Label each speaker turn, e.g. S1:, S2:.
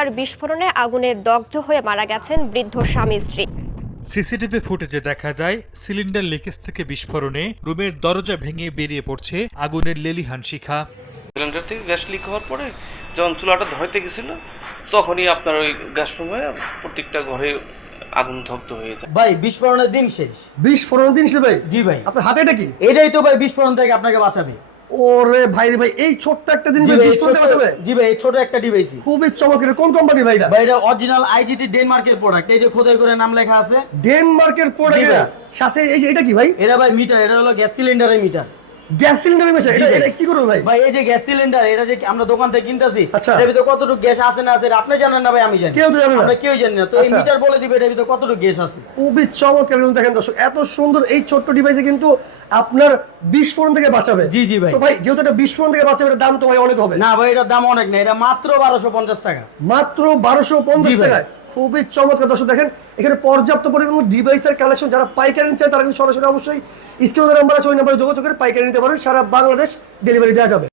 S1: Cylinder বিস্ফোরণে আগুনে দগ্ধ হয়ে মারা গেছেন বৃদ্ধ স্বামী স্ত্রী।
S2: সিসিটিভি ফুটেজে দেখা যায় সিলিন্ডার লিকেজ থেকে বিস্ফোরণে রুমের দরজা ভেঙে বেরিয়ে পড়ছে আগুনের লেলিহান শিখা।
S3: সিলিন্ডার থেকে গ্যাস লিক হওয়ার পরে যখন চুলাটা ধরাইতে গেছিল তখনই আপনার ওই গ্যাস হয়ে প্রত্যেকটা ঘরে আগুন দগ্ধ হয়ে যায়।
S4: ভাই বিস্ফোরণের দিন শেষ।
S5: বিস্ফোরণের দিন ভাই?
S4: জি ভাই।
S5: আপনার হাতে এটা কি?
S4: এটাই তো ভাই বিস্ফোরণ থেকে আপনাকে বাঁচাবে।
S5: ওরে ভাই রে ভাই, এই ছোট্ট একটা জিনিস বিস্ফোরণ থেকে বাঁচাবে?
S4: জি ভাই, এই ছোট একটা ডিভাইস।
S5: খুবই চমৎকার। কোন কোম্পানি ভাই এটা?
S4: ভাই এটা অরিজিনাল আইজিটি ডেনমার্কের প্রোডাক্ট। এই যে খোদাই করে নাম লেখা আছে
S5: ডেনমার্কের প্রোডাক্ট। সাথে এই যে এটা কি ভাই?
S4: এটা ভাই মিটার, এটা হলো গ্যাস সিলিন্ডারের মিটার।
S5: গ্যাস সিলিন্ডারের মেশিন। এটা কি করবে ভাই?
S4: ভাই এই যে গ্যাস সিলিন্ডার, এটা যে আমরা দোকান থেকে কিনতাছি,
S5: আচ্ছা।
S4: এর ভিতরে কতটুকু গ্যাস আছে না আছে আপনি জানেন না ভাই, আমি জানি।
S5: কেউ তো জানে না।
S4: আমরা কেউ জানি না। তো এই
S5: আচ্ছা।
S4: মিটার বলে দিবে এর ভিতরে কতটুকু গ্যাস আছে।
S5: খুবই চমৎকার। দেখেন দর্শক, এত সুন্দর এই ছোট্ট ডিভাইসে কিন্তু আপনার বিস্ফোরণ থেকে বাঁচাবে।
S4: জি জি ভাই।
S5: তো ভাই যেহেতু এটা বিস্ফোরণ থেকে বাঁচাবে, এটার দাম তো ভাই অনেক হবে।
S4: না ভাই এটার দাম অনেক না, এটা মাত্র 1250 টাকা।
S5: মাত্র 1250 টাকায়। খুবই চমৎকার দর্শক। দেখেন এখানে পর্যাপ্ত পরিমাণ ডিভাইসের কালেকশন। যারা পাইকারি নিতে চান তারা কিন্তু সরাসরি অবশ্যই স্ক্রিনে নাম্বার আছে, ওই নাম্বারে যোগাযোগ করে পাইকারি নিতে পারেন। সারা বাংলাদেশ ডেলিভারি দেওয়া যাবে।